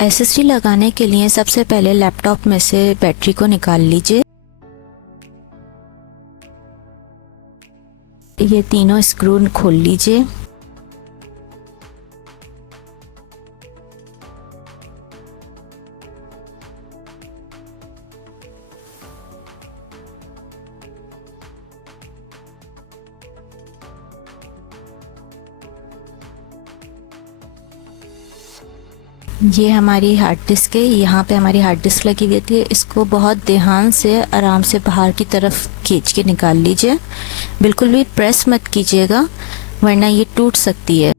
एसएसडी लगाने के लिए सबसे पहले लैपटॉप में से बैटरी को निकाल लीजिए। ये तीनों स्क्रू खोल लीजिए। ये हमारी हार्ड डिस्क है। यहाँ पे हमारी हार्ड डिस्क लगी हुई थी। इसको बहुत ध्यान से आराम से बाहर की तरफ खींच के निकाल लीजिए। बिल्कुल भी प्रेस मत कीजिएगा वरना ये टूट सकती है।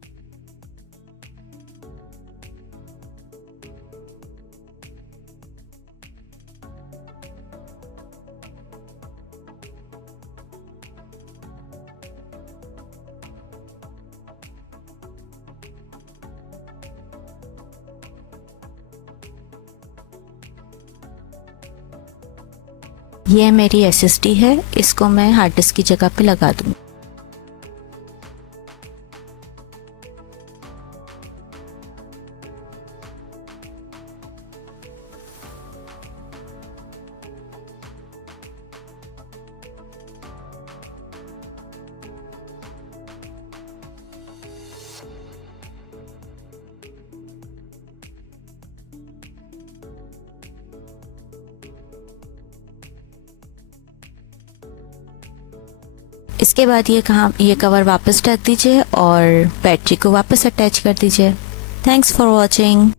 ये मेरी एसएसडी है, इसको मैं हार्ड डिस्क की जगह पे लगा दूँगी। इसके बाद ये कवर वापस ढक दीजिए और बैटरी को वापस अटैच कर दीजिए। Thanks for watching.